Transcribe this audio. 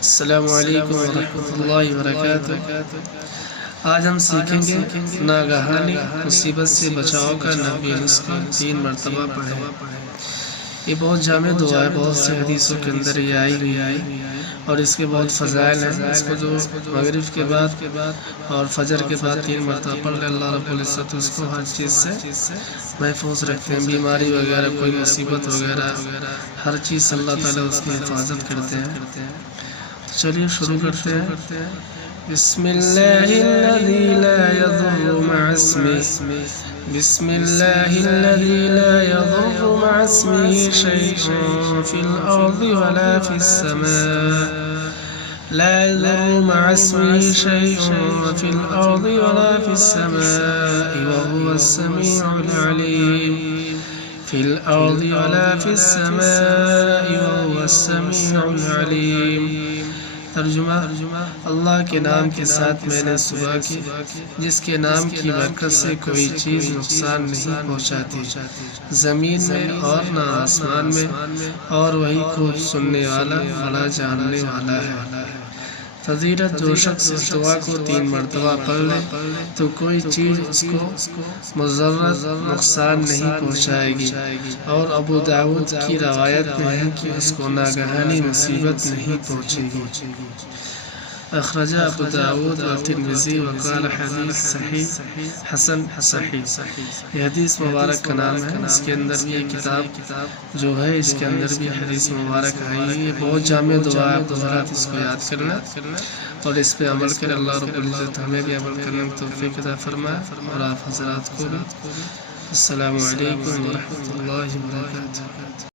السلام علیکم ورحمۃ اللہ وبرکاتہ۔ آج ہم سیکھیں گے ناگہانی مصیبت سے بچاؤ کا 90 نسخہ 3 مرتبہ پڑھیں۔ یہ بہت جامع دعا ہے، بہت سے حدیثوں کے اندر یہ آئی ہوئی اور اس کے بہت فضائل ہیں۔ اس کو جو مغرب کے بعد اور فجر کے بعد 3 مرتبہ پڑھ لے، اللہ رب العزت اس کو ہر چیز سے محفوظ رکھتے ہیں، بیماری وغیرہ، کوئی مصیبت وغیرہ، ہر چیز سے اللہ تعالیٰ اس کی حفاظت کرتے ہیں۔ چلیے شروع کرتے ہیں۔ بسم اللہ الذی لا یضر مع اسمہ، بسم اللہ الذی لا یضر مع اسمہ شیء فی الارض ولا فی السماء، لا يضر مع اسمه شيء في الأرض ولا في السماء وهو السميع العليم، في الأرض ولا في السماء وهو السميع العليم۔ ترجمہ: اللہ کے نام کے ساتھ میں نے صبح کی، جس کے نام کی برکت سے کوئی چیز نقصان نہیں پہنچاتی، زمین میں اور نہ آسمان میں، اور وہی خوب سننے والا، بڑا جاننے والا ہے۔ فضیلت: جو شخص اس دعا کو 3 مرتبہ پڑھ لے تو کوئی چیز اس کو مضرت نقصان نہیں پہنچائے گی، اور ابو داؤد کی روایت میں ہے کہ اس کو ناگہانی مصیبت نہیں پہنچے گی۔ اخرجہ ابو داؤد و ترمذی وقال حدیث صحیح حسن صحیح۔ یہ حدیث مبارک کا نام ہے۔ اس کے اندر بھی یہ کتاب جو ہے، اس کے اندر بھی حدیث مبارک آئی ہے۔ یہ بہت جامع دعا ہے، حضرات اس کو یاد کرنا اور اس پہ عمل کریں۔ اللہ رب العزت ہمیں بھی عمل کرنے کی توفیق عطا فرمائے اور آپ حضرات کو بھی۔ السلام علیکم ورحمۃ اللہ وبرکاتہ۔